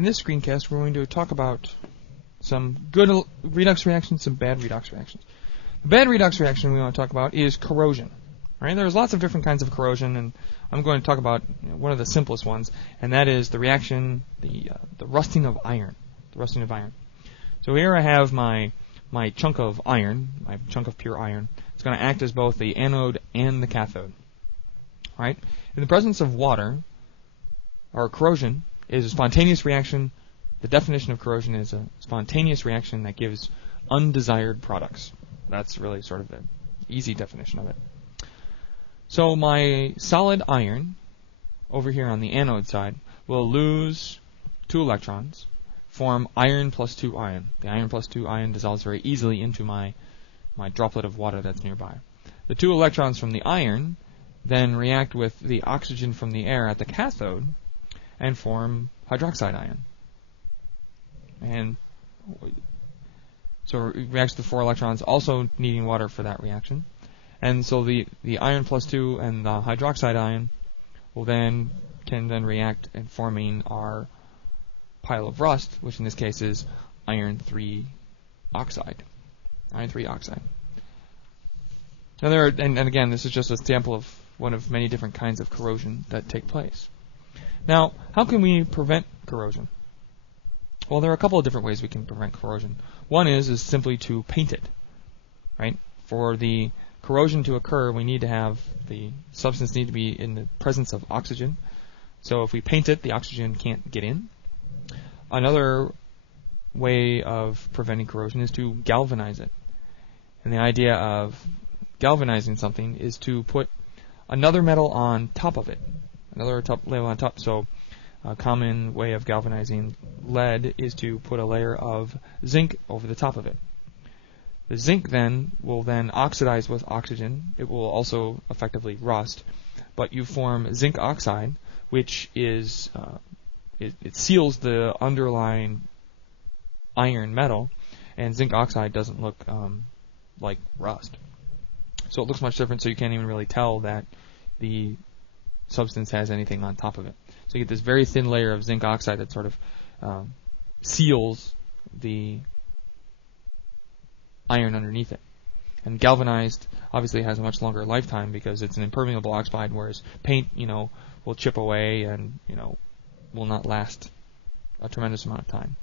In this screencast, we're going to talk about some good redox reactions, some bad redox reactions. The bad redox reaction we want to talk about is corrosion. Right? There's lots of different kinds of corrosion, and I'm going to talk about one of the simplest ones, and that is the reaction, the rusting of iron. The rusting of iron. So here I have my chunk of iron, my chunk of pure iron. It's going to act as both the anode and the cathode. Right? In the presence of water, or corrosion is a spontaneous reaction. The definition of corrosion is a spontaneous reaction that gives undesired products. That's really sort of the easy definition of it. So my solid iron, over here on the anode side, will lose 2 electrons, form iron plus 2 ion. The iron plus 2 ion dissolves very easily into my droplet of water that's nearby. The 2 electrons from the iron then react with the oxygen from the air at the cathode and form hydroxide ion. And so it reacts with the 4 electrons, also needing water for that reaction. And so the iron plus 2 and the hydroxide ion can then react in forming our pile of rust, which in this case is iron 3 oxide. Iron 3 oxide. Now and again, this is just a sample of one of many different kinds of corrosion that take place. Now, how can we prevent corrosion? Well, there are a couple of different ways we can prevent corrosion. One is simply to paint it. Right? For the corrosion to occur, we need to have the substance need to be in the presence of oxygen. So if we paint it, the oxygen can't get in. Another way of preventing corrosion is to galvanize it. And the idea of galvanizing something is to put another metal on top of it. Another layer on top. So a common way of galvanizing lead is to put a layer of zinc over the top of it. The zinc will oxidize with oxygen. It will also effectively rust, but you form zinc oxide, which is it seals the underlying iron metal, and zinc oxide doesn't look like rust. So it looks much different. So you can't even really tell that the substance has anything on top of it. So you get this very thin layer of zinc oxide that sort of seals the iron underneath it. And galvanized obviously has a much longer lifetime because it's an impermeable oxide, whereas paint, will chip away and, will not last a tremendous amount of time.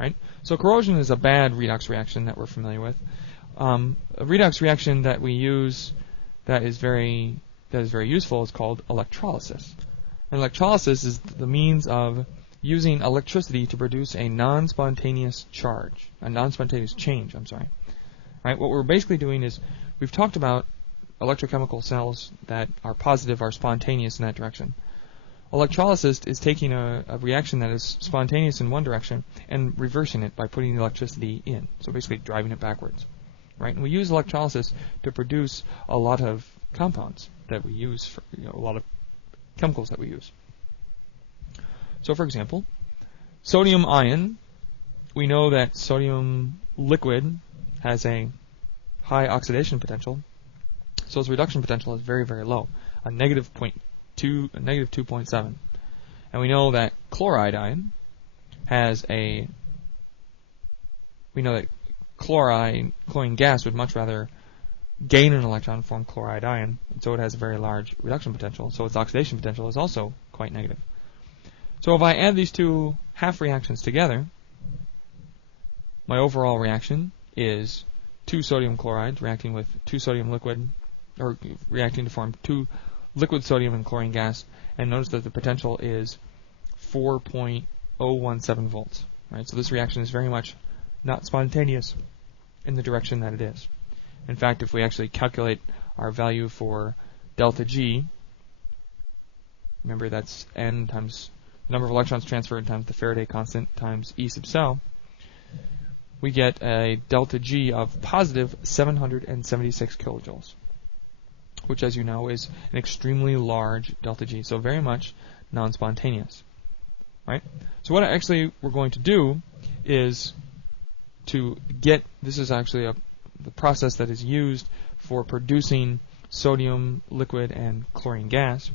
Right? So corrosion is a bad redox reaction that we're familiar with. A redox reaction that we use that is very useful is called electrolysis. And electrolysis is the means of using electricity to produce a non-spontaneous change. Right? What we're basically doing is we've talked about electrochemical cells that are positive, are spontaneous in that direction. Electrolysis is taking a reaction that is spontaneous in one direction and reversing it by putting the electricity in. So basically driving it backwards. Right? And we use electrolysis to produce a lot of compounds that we use, for, a lot of chemicals that we use. So for example, sodium ion, we know that sodium liquid has a high oxidation potential, so its reduction potential is very, very low, a negative 2.7. And we know that chloride ion has chlorine gas would much rather gain an electron and form chloride ion, and so it has a very large reduction potential, so its oxidation potential is also quite negative. So if I add these two half reactions together, my overall reaction is 2 sodium chlorides reacting with 2 sodium liquid, or reacting to form 2 liquid sodium and chlorine gas, and notice that the potential is 4.017 volts. Right? So this reaction is very much not spontaneous in the direction that it is. In fact, if we actually calculate our value for delta G, remember that's N times number of electrons transferred times the Faraday constant times E sub cell, we get a delta G of positive 776 kilojoules, which, as you know, is an extremely large delta G, so very much non-spontaneous. Right? So what actually we're going to do is to get, this is actually the process that is used for producing sodium liquid and chlorine gas.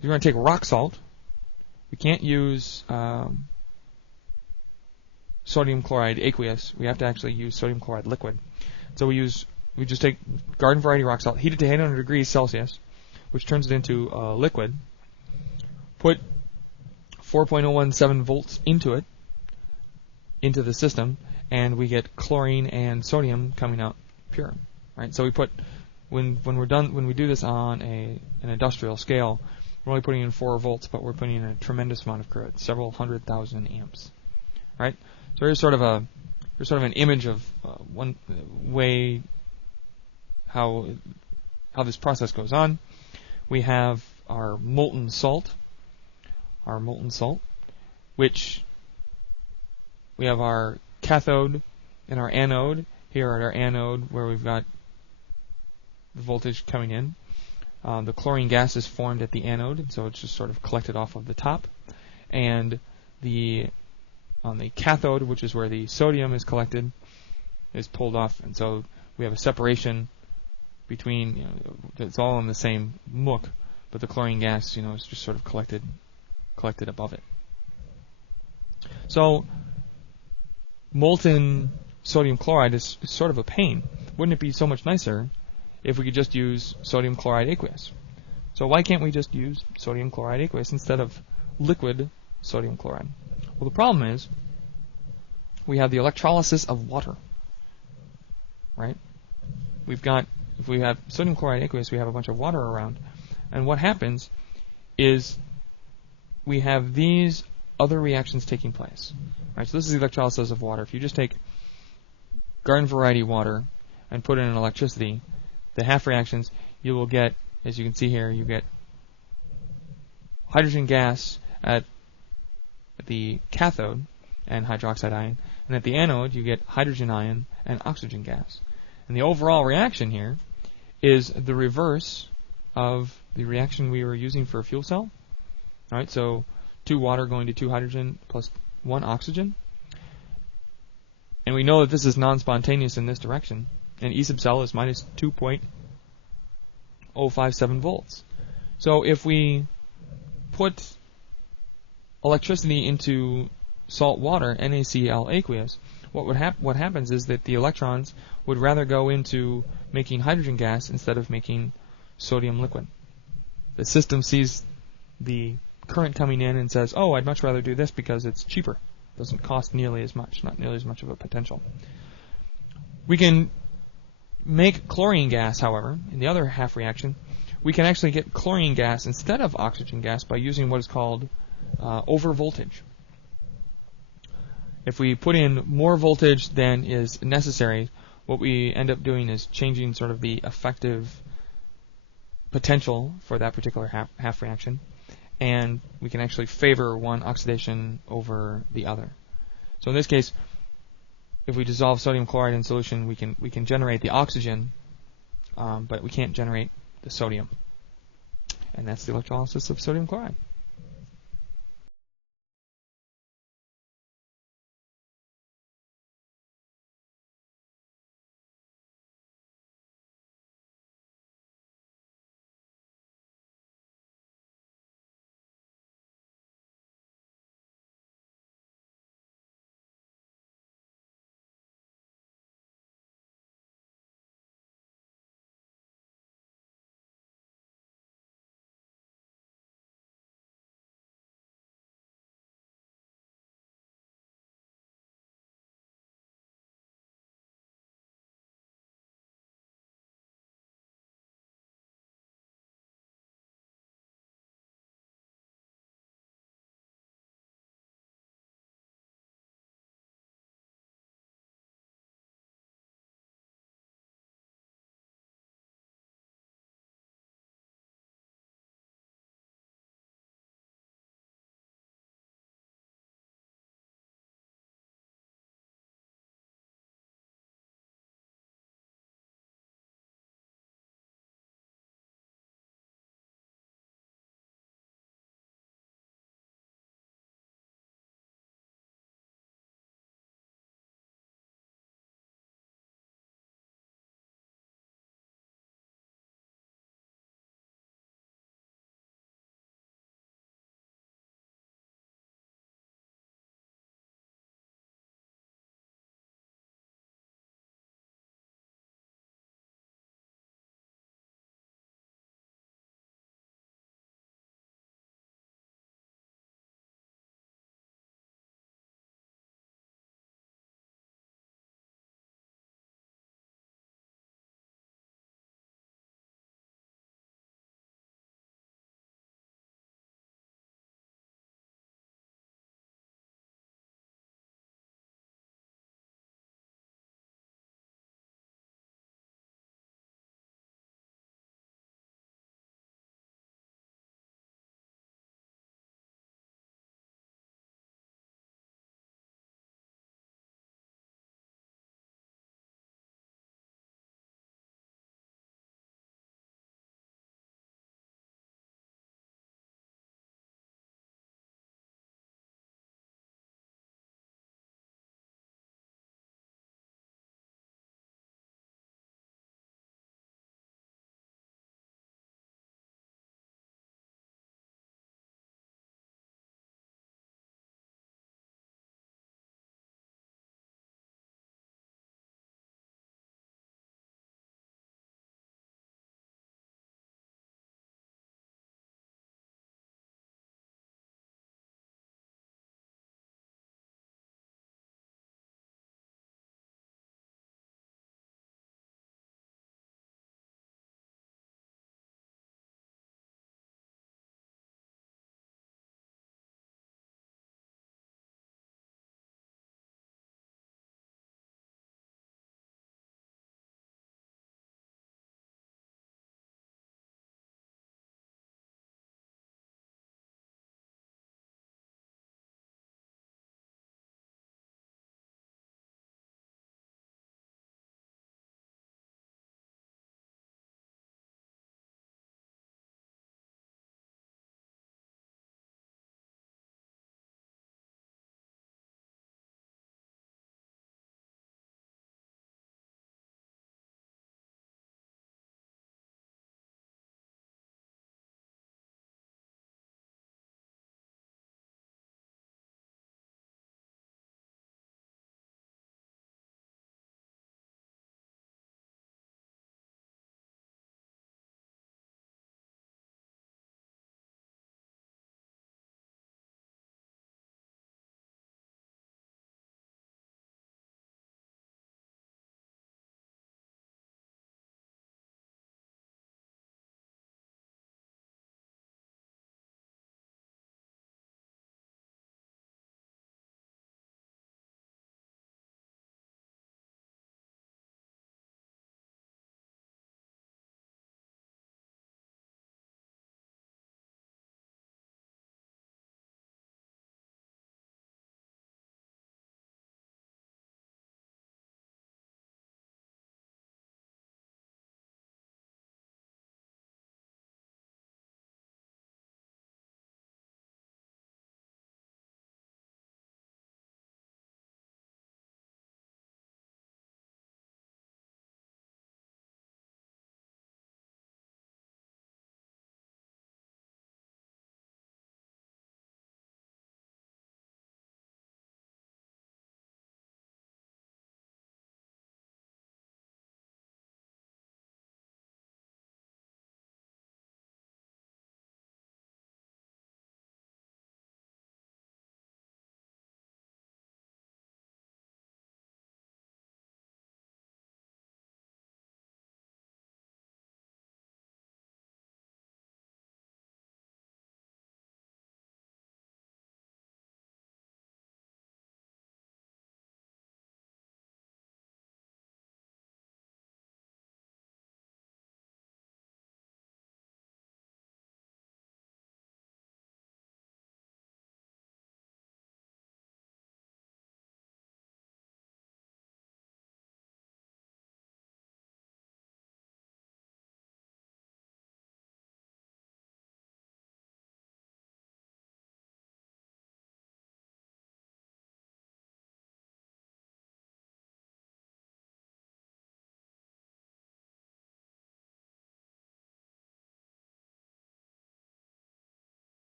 You're going to take rock salt. We can't use sodium chloride aqueous, we have to actually use sodium chloride liquid. So we just take garden variety rock salt, heat it to 800 degrees Celsius, which turns it into liquid. Put 4.017 volts into the system, and we get chlorine and sodium coming out pure. Right? So we put when we do this on an industrial scale, we're only putting in 4 volts, but we're putting in a tremendous amount of current, several 100,000 amps. Right? So here's sort of an image of one way how this process goes on. We have our molten salt, which we have our cathode and our anode. Here at our anode, where we've got the voltage coming in, the chlorine gas is formed at the anode, and so it's just sort of collected off of the top. And on the cathode, which is where the sodium is collected, is pulled off, and so we have a separation between, it's all in the same muck, but the chlorine gas, is just sort of collected above it. So molten sodium chloride is sort of a pain. Wouldn't it be so much nicer if we could just use sodium chloride aqueous? So why can't we just use sodium chloride aqueous instead of liquid sodium chloride? Well, the problem is we have the electrolysis of water, right? If we have sodium chloride aqueous, we have a bunch of water around, and what happens is we have these other reactions taking place. Right? So this is the electrolysis of water. If you just take garden variety water and put it in electricity, the half reactions, you will get, as you can see here, you get hydrogen gas at the cathode and hydroxide ion, and at the anode you get hydrogen ion and oxygen gas. And the overall reaction here is the reverse of the reaction we were using for a fuel cell. All right, so 2 water going to 2 hydrogen plus 1 oxygen. And we know that this is non-spontaneous in this direction. And E sub cell is minus 2.057 volts. So if we put electricity into salt water, NaCl aqueous, what happens is that the electrons would rather go into making hydrogen gas instead of making sodium liquid. The system sees the current coming in and says, oh, I'd much rather do this because it's cheaper. It doesn't cost nearly as much, not nearly as much of a potential. We can make chlorine gas, however, in the other half reaction. We can actually get chlorine gas instead of oxygen gas by using what is called over voltage. If we put in more voltage than is necessary, what we end up doing is changing sort of the effective potential for that particular half reaction, and we can actually favor one oxidation over the other. So in this case, if we dissolve sodium chloride in solution, we can generate the oxygen, but we can't generate the sodium, and that's the electrolysis of sodium chloride.